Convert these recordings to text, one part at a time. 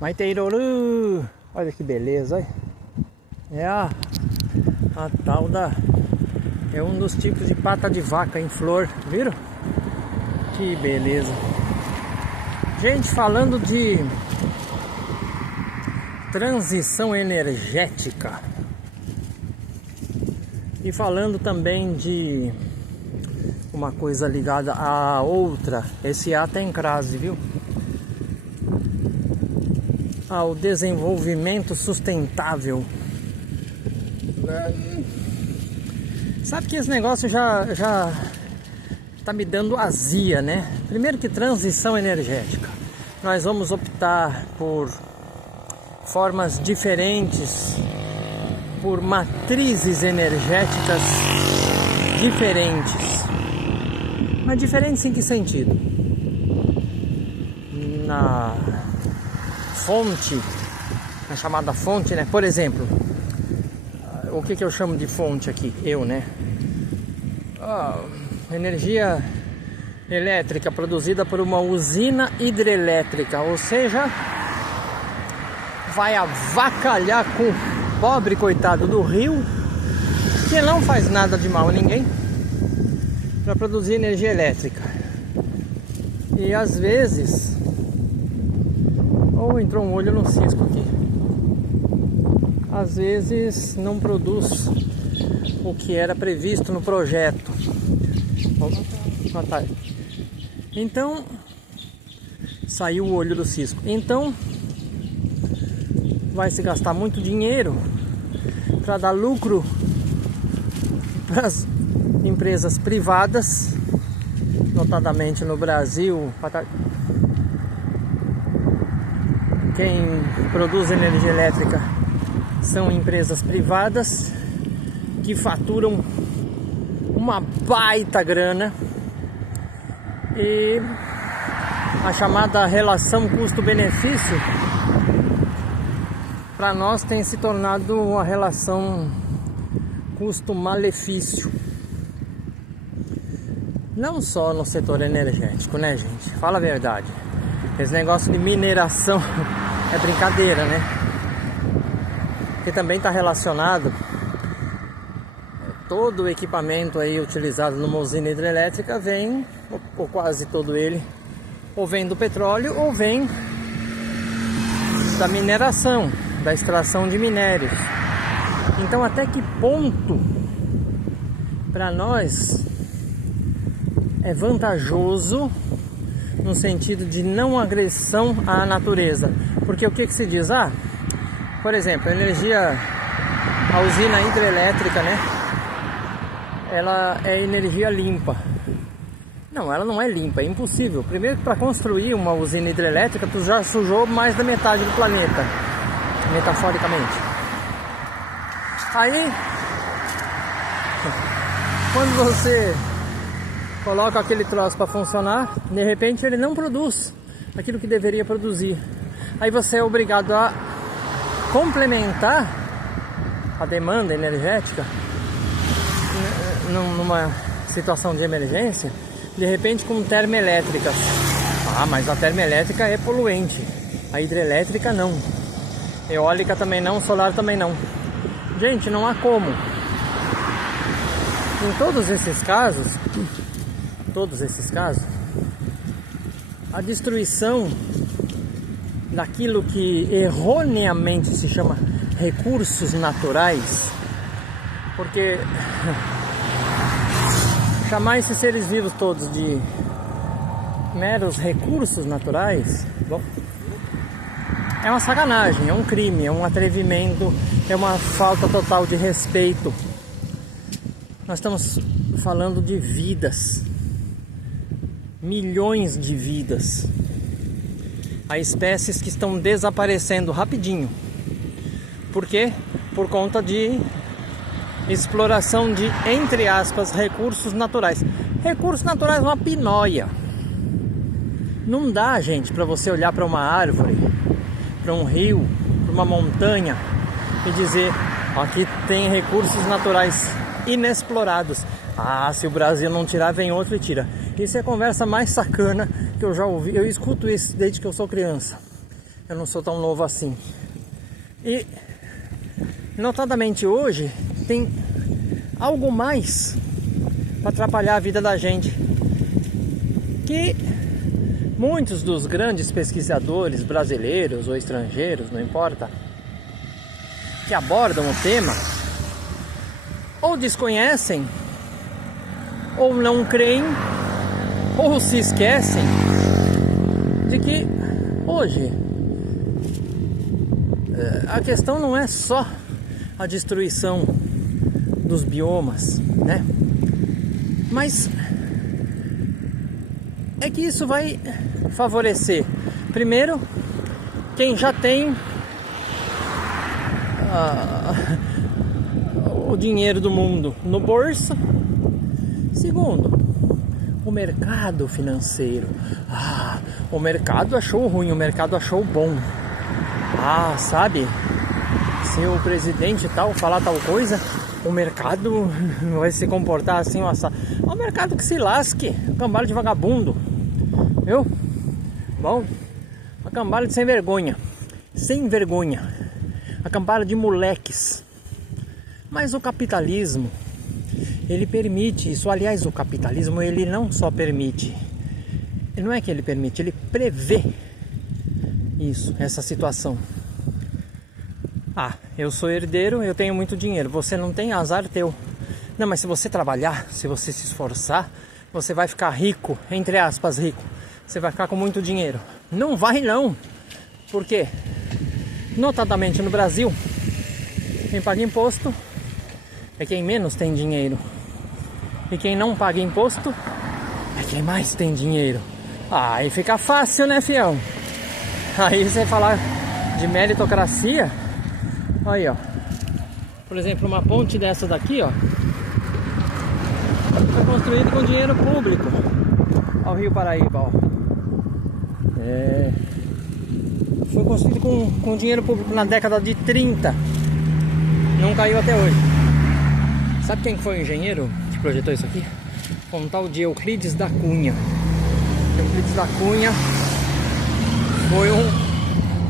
Maiteiruru! Olha que beleza, olha. É a tal da... É um dos tipos de pata de vaca em flor, viram? Que beleza. Gente, falando de transição energética e falando também de uma coisa ligada à outra, esse A tem crase, viu? Ao desenvolvimento sustentável. Sabe que esse negócio já tá me dando azia, né? Primeiro que transição energética. Nós vamos optar por formas diferentes, por matrizes energéticas diferentes. Mas diferentes em que sentido? Na fonte, na chamada fonte, né? Por exemplo, o que eu chamo de fonte aqui? Né? Energia elétrica produzida por uma usina hidrelétrica, ou seja, vai avacalhar com o pobre coitado do rio, que não faz nada de mal a ninguém, para produzir energia elétrica. E às vezes, entrou um olho no cisco aqui, às vezes não produz o que era previsto no projeto. Então saiu o olho do cisco. Então vai se gastar muito dinheiro para dar lucro para as empresas privadas, notadamente no Brasil. Quem produz energia elétrica são empresas privadas que faturam uma baita grana, e a chamada relação custo-benefício para nós tem se tornado uma relação custo-malefício. Não só no setor energético, né, gente? Fala a verdade. Esse negócio de mineração é brincadeira, né? Que também está relacionado. Todo o equipamento aí utilizado numa usina hidrelétrica vem, ou quase todo ele, ou vem do petróleo ou vem da mineração, da extração de minérios. Então, até que ponto para nós é vantajoso no sentido de não agressão à natureza? Porque o que se diz? Por exemplo, a usina hidrelétrica, né? Ela é energia limpa. Não, ela não é limpa, é impossível. Primeiro, para construir uma usina hidrelétrica, tu já sujou mais da metade do planeta, metaforicamente. Aí, quando você coloca aquele troço para funcionar, de repente ele não produz aquilo que deveria produzir. Aí você é obrigado a complementar a demanda energética numa situação de emergência, de repente com termoelétricas. Mas a termoelétrica é poluente, a hidrelétrica não, eólica também não, solar também não. Gente, não há como. Em todos esses casos, a destruição daquilo que erroneamente se chama recursos naturais, porque chamar esses seres vivos todos de meros recursos naturais, é uma sacanagem, é um crime, é um atrevimento, é uma falta total de respeito. Nós estamos falando de vidas, milhões de vidas. Há espécies que estão desaparecendo rapidinho. Por quê? Por conta de exploração de, entre aspas, recursos naturais. Recursos naturais é uma pinóia. Não dá, gente, para você olhar para uma árvore, para um rio, para uma montanha e dizer: aqui tem recursos naturais inexplorados. Se o Brasil não tirar, vem outro e tira. Isso é a conversa mais sacana que eu já ouvi. Eu escuto isso desde que eu sou criança. eu não sou tão novo assim. E notadamente hoje tem algo mais para atrapalhar a vida da gente, que muitos dos grandes pesquisadores brasileiros ou estrangeiros, não importa, que abordam o tema, ou desconhecem, ou não creem, ou se esquecem de que hoje a questão não é só a destruição dos biomas, né? Mas é que isso vai favorecer, primeiro, quem já tem o dinheiro do mundo no bolso. Segundo, o mercado financeiro. O mercado achou ruim, o mercado achou bom. Sabe? Se o presidente tal falar tal coisa, o mercado vai se comportar assim, o mercado que se lasque, cambada de vagabundo, viu? Bom, uma cambada de sem vergonha, a cambada de moleques. Mas o capitalismo, ele permite isso. Aliás, o capitalismo, ele não só permite, não é que ele permite, ele prevê isso, essa situação. Eu sou herdeiro, eu tenho muito dinheiro, você não tem, azar teu. Não, mas se você trabalhar, se você se esforçar, você vai ficar rico, entre aspas, rico. Você vai ficar com muito dinheiro. Não vai não. Por quê? Notadamente no Brasil, quem paga imposto é quem menos tem dinheiro. E quem não paga imposto é quem mais tem dinheiro. Aí fica fácil, né, fião? Aí você falar de meritocracia. Aí, ó. Por exemplo, uma ponte dessa daqui, ó, foi construída com dinheiro público. Ao Rio Paraíba, ó. Foi construído com dinheiro público na década de 30. Não caiu até hoje. Sabe quem foi o engenheiro que projetou isso aqui? Foi um tal de Euclides da Cunha. Euclides da Cunha foi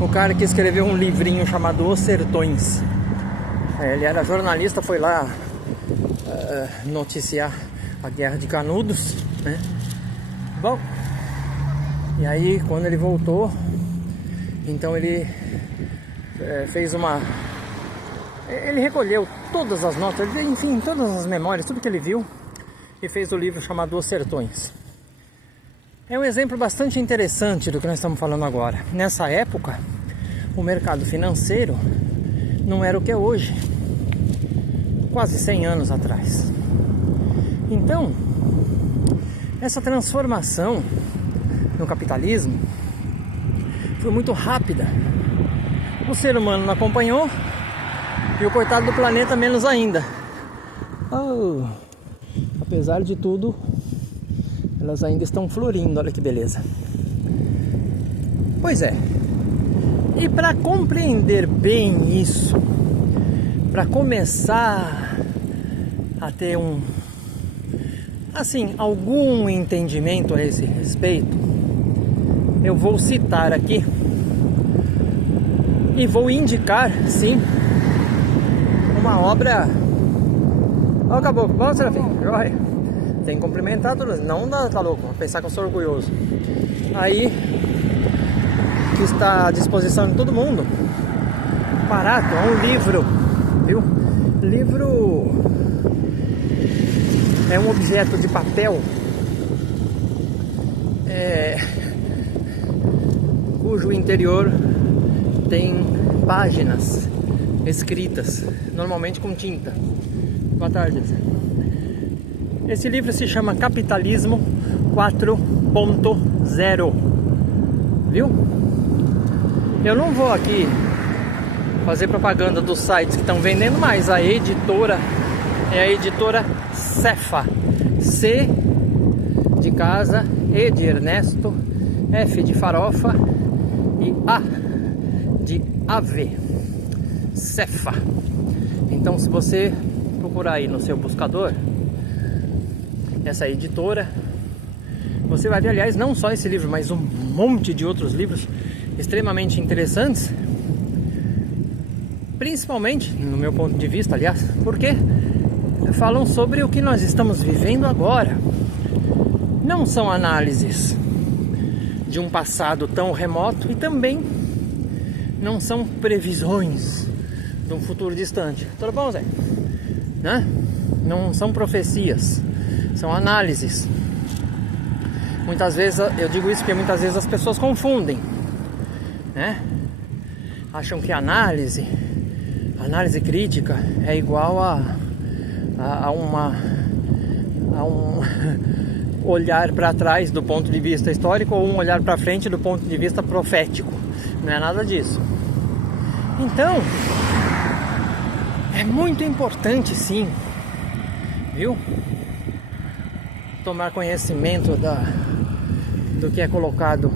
o cara que escreveu um livrinho chamado Os Sertões. Ele era jornalista, foi lá noticiar a Guerra de Canudos, né? Bom, e aí quando ele voltou, então ele fez ele recolheu todas as notas, enfim, todas as memórias, tudo que ele viu, e fez o livro chamado Os Sertões. É um exemplo bastante interessante do que nós estamos falando agora. Nessa época, o mercado financeiro não era o que é hoje, quase 100 anos atrás. Então, essa transformação no capitalismo foi muito rápida. O ser humano não acompanhou e o coitado do planeta menos ainda. Apesar de tudo, elas ainda estão florindo, olha que beleza. Pois é. E para compreender bem isso, para começar a ter algum entendimento a esse respeito, eu vou citar aqui e vou indicar, sim, uma obra. Ó, caboclo, vamos, Serafim, joia. Tem que cumprimentar todos, não tá louco, vou pensar que eu sou orgulhoso. Aí, que está à disposição de todo mundo, barato, é um livro, viu? Livro é um objeto de papel cujo interior tem páginas escritas, normalmente com tinta. Boa tarde. Esse livro se chama Capitalismo 4.0, viu? Eu não vou aqui fazer propaganda dos sites que estão vendendo, mas a editora é a editora Cefa. C de casa, E de Ernesto, F de farofa e A de ave. Cefa. Então, se você procurar aí no seu buscador essa editora, você vai ver, aliás, não só esse livro, mas um monte de outros livros extremamente interessantes, principalmente, no meu ponto de vista, aliás, porque falam sobre o que nós estamos vivendo agora. Não são análises de um passado tão remoto e também não são previsões de um futuro distante. Tudo bom, Zé? Né? Não são profecias, são análises. Muitas vezes, eu digo isso porque muitas vezes as pessoas confundem, né? Acham que análise crítica é igual a um olhar para trás do ponto de vista histórico ou um olhar para frente do ponto de vista profético. Não é nada disso. Então, é muito importante, sim, viu? Tomar conhecimento do que é colocado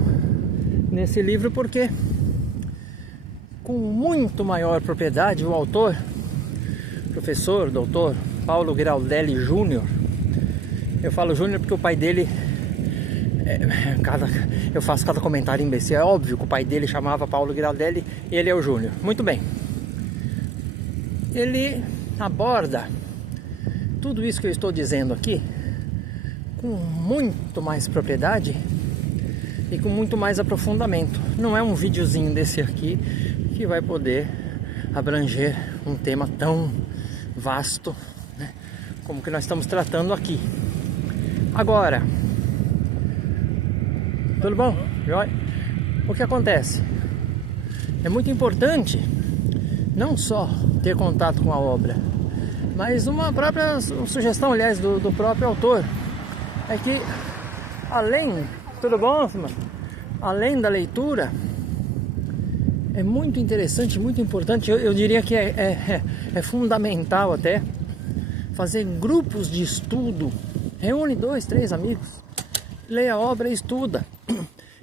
nesse livro, porque com muito maior propriedade o autor, professor, doutor Paulo Giraldelli Júnior, eu falo Júnior porque o pai dele, eu faço cada comentário imbecil, é óbvio que o pai dele chamava Paulo Giraldelli e ele é o Júnior. Muito bem. Ele aborda tudo isso que eu estou dizendo aqui com muito mais propriedade e com muito mais aprofundamento. Não é um videozinho desse aqui que vai poder abranger um tema tão vasto, né, como que nós estamos tratando aqui. Agora, tudo bom? O que acontece? É muito importante não só ter contato com a obra, mas uma própria sugestão, aliás, do próprio autor, é que tudo bom, mano? Além da leitura, é muito interessante, muito importante, eu diria que é fundamental até fazer grupos de estudo. Reúne 2, 3 amigos, leia a obra e estuda.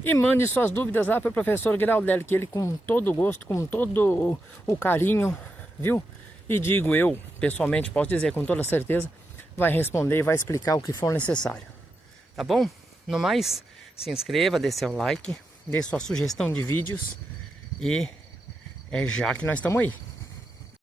E mande suas dúvidas lá para o professor Giraldelli, que ele, com todo o gosto, com todo o carinho, viu? E digo eu, pessoalmente, posso dizer com toda certeza, vai responder e vai explicar o que for necessário. Tá bom? No mais, se inscreva, dê seu like, dê sua sugestão de vídeos e é já que nós estamos aí.